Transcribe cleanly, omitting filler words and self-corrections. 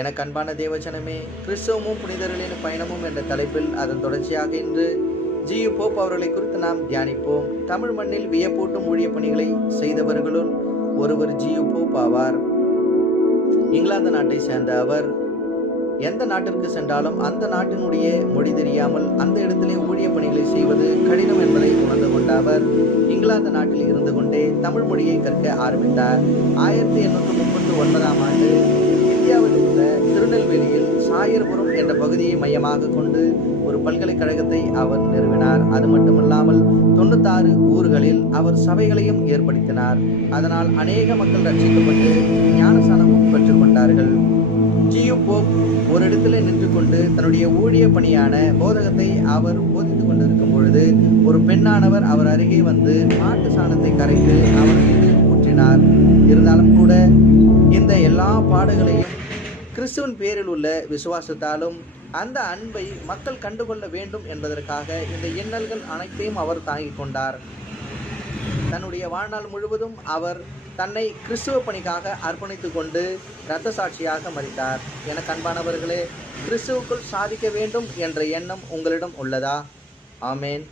எனக்கு அன்பான தேவஜனமே, கிறிஸ்தவமும் புனிதர்களின் பயணமும் என்ற தலைப்பில் அதன் தொடர்ச்சியாக இன்று ஜியு போப் அவர்களை குறித்து நாம் தியானிப்போம். தமிழ் மண்ணில் வியப்பூட்டும் ஊழிய பணிகளை செய்தவர்களுள் ஒருவர் ஜியு போப் ஆவார். இங்கிலாந்து நாட்டை சேர்ந்த அவர் எந்த நாட்டிற்கு சென்றாலும் அந்த நாட்டினுடைய மொழி தெரியாமல் அந்த இடத்திலே ஊழிய பணிகளை செய்வது கடினம் என்பதை உணர்ந்து கொண்ட அவர் இங்கிலாந்து நாட்டில் இருந்து கொண்டே தமிழ் மொழியை கற்க ஆரம்பித்தார். 1839 ஆண்டு இந்தியாவில் உள்ள திருநெல்வேலியில் சாயர்புரம் என்ற பகுதியை மையமாக கொண்டு ஒரு பல்கலைக்கழகத்தை அவர் நிறுவினார். அது மட்டுமல்லாமல் 96 ஊர்களில் அவர் சபைகளையும் ஏற்படுத்தினார். அதனால் அநேக மக்கள் ரட்சிக்கப்பட்டு ஞானஸ்நானமும் பெற்றுக்கொண்டார்கள். ஜியு போப் ஒரு இடத்துல நின்று கொண்டு தன்னுடைய ஊழிய பணியான போதகத்தை அவர் போதித்துக் கொண்டிருக்கும் பொழுது ஒரு பெண்ணானவர் அவர் அருகே வந்து மாட்டு சாணத்தை கரைத்து அவர் மீது ஊற்றினார். இருந்தாலும் கூட இந்த எல்லா பாடுகளையும் கிறிஸ்துவின் பேரில் உள்ள விசுவாசத்தாலும் அந்த அன்பை மக்கள் கண்டுகொள்ள வேண்டும் என்பதற்காக இந்த இன்னல்கள் அனைத்தையும் அவர் தாங்கிக் கொண்டார். தன்னுடைய வாழ்நாள் முழுவதும் அவர் தன்னை கிறிஸ்துவ பணிக்காக அர்ப்பணித்துக் கொண்டு இரத்த சாட்சியாக மரித்தார். எனக்கு அன்பானவர்களே, கிறிஸ்துவுக்குள் சாதிக்க வேண்டும் என்ற எண்ணம் உங்களிடம் உள்ளதா? ஆமேன்.